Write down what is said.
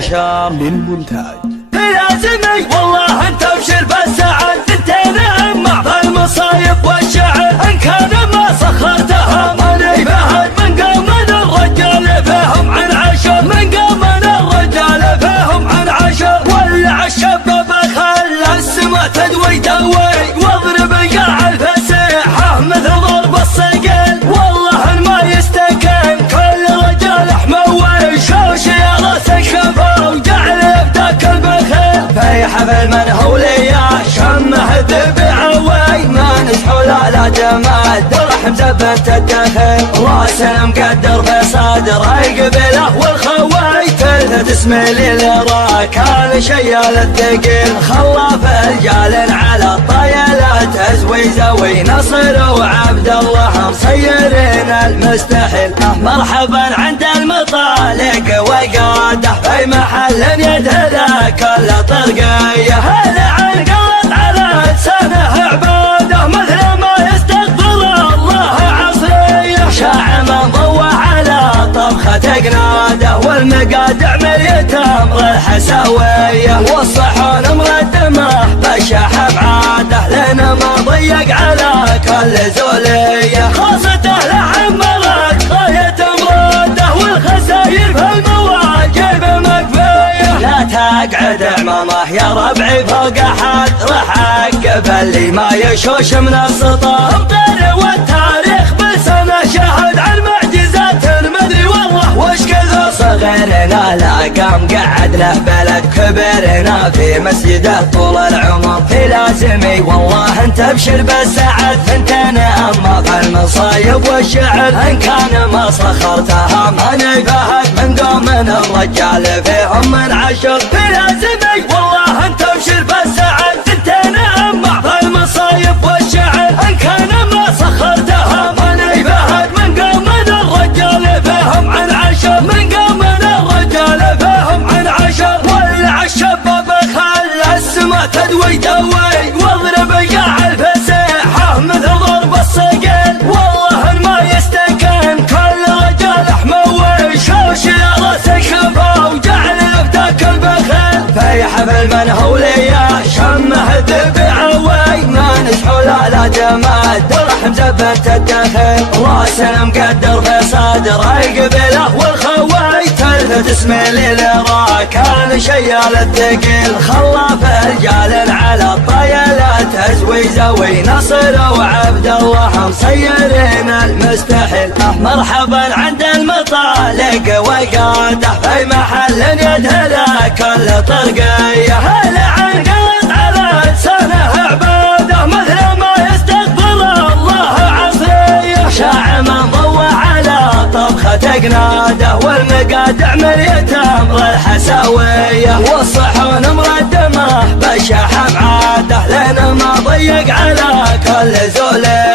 شام للمونتاج لازمي والله انت ابشر بالسعد انت نعم فالمصايب والشعر ان كان ما سخرتها ماني بعد من قامنا الرجال فيهم عن عشر من قامنا الرجال فيهم عن عشر ولع الشباب خلى السما تدوي دوي واضرب القاع الفسيحه مثل ضرب الصقل والله ما يستكن كل رجال حموي شوش يا راس الشفا وجعل يبداك البخيل في حفل من هوليا شمه ذبعوي ما نسحو لا جماد درح مزبنت الدخل راس مقدر في صدره يقبله والخوي تلفت اسمه للرا كان شيال الثقيل خلاف رجال على الطيلات ازوي زوي نصر وعبد الله مصيرين المستحيل مرحبا عند المطالق وقاده في محل يدهله كل طرقيه هلا عن قلط على لسانه عباده مثل ما يستقبل الله عصريه شاع من ضوى على طبخه قناده والمقادع مليته امر الحساويه والصحون مردمه بالشاح بعاده لنا ما ضيق على كل زوليه خاصته لعمرت غايه مراده والخساير في المواجب مكفيه لا تقعد عمامه يا ربعي فوق احد راح اعقب اللي ما يشوش من السطر امطر والتاريخ بلسنه شاهد عن معجزات مدري والله وش كثر صغيرنا لا قام قعد له بلد كبرنا في مسجده طول العمر في لازمي والله انت ابشر بالسعد انت نعم فالمصايب والشعر ان كان ما سخرتها ماني فهد من قوم الرجال فيهم من عشر في لازمي والله انت ابشر بالسعد انت نعم فالمصايب والشعر ان كان ما سخرتها ماني فهد من قوم الرجال فيهم عن عشر من قوم الرجال فيهم عن عشر ولع الشباب خلى السما تدوي دوي واضرب القاع الفسيحه مثل ضرب الصقل والله ما يستكن كل رجال حموي شوش يا راس الشفا وجعل يفتك البخيل في حفل من هوليا شمه ذبعوي ما نسحو لا جماد درح مزبنت الدخل راس مقدر في صدره يقبله والخوي تلفت اسمه للرا كان شيال الثقيل خلاف رجال على الطيلات ازوي زوي نصر وعبد الله مصيرين المستحيل مرحبا عند المطالق وقاده في محل يدهله كل طرقيه هلا عن قلط على لسانه عباده مثل ما يستقبل الله عصريه شاع من ضوى على طبخه قناده والمقادع مليته امر الحساويه والصحون مردمه بالشاح بعاده لنا ما ضيق على كل زوليه